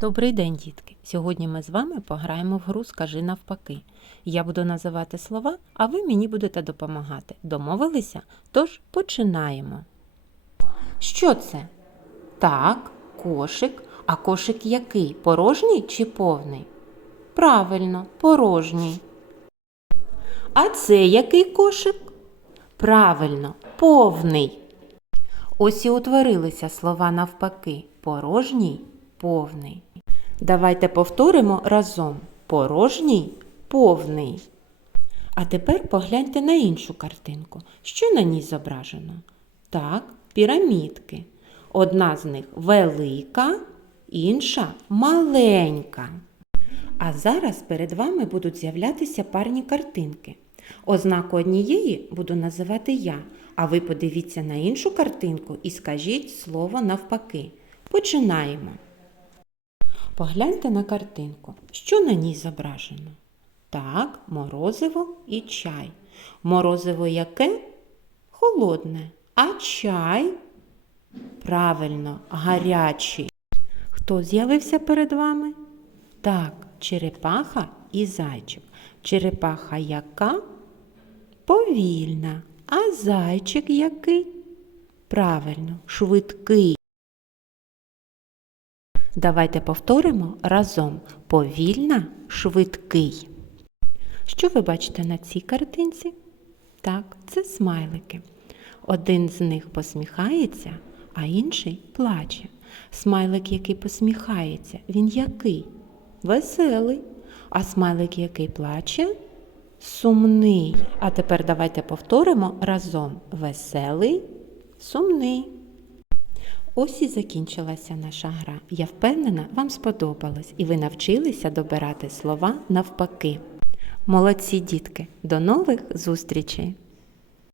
Добрий день, дітки! Сьогодні ми з вами пограємо в гру Скажи навпаки. Я буду називати слова, а ви мені будете допомагати. Домовилися? Тож починаємо. Що це? Так, кошик. А кошик який? Порожній чи повний? Правильно, порожній. А це який кошик? Правильно, повний. Ось і утворилися слова навпаки порожній, повний. Давайте повторимо разом порожній, повний. А тепер погляньте на іншу картинку. Що на ній зображено? Так, пірамідки. Одна з них велика, інша маленька. А зараз перед вами будуть з'являтися парні картинки. Ознаку однієї буду називати я, а ви подивіться на іншу картинку і скажіть слово навпаки. Починаємо. Погляньте на картинку. Що на ній зображено? Так, морозиво і чай. Морозиво яке? Холодне. А чай? Правильно, гарячий. Хто з'явився перед вами? Так, черепаха і зайчик. Черепаха яка? Повільна. А зайчик який? Правильно, швидкий. Давайте повторимо разом повільна, швидкий. Що ви бачите на цій картинці? Так, це смайлики. Один з них посміхається, а інший плаче. Смайлик, який посміхається, він який? Веселий. А смайлик, який плаче? Сумний. А тепер давайте повторимо разом веселий, сумний. Ось і закінчилася наша гра. Я впевнена, вам сподобалось і ви навчилися добирати слова навпаки. Молодці дітки! До нових зустрічей!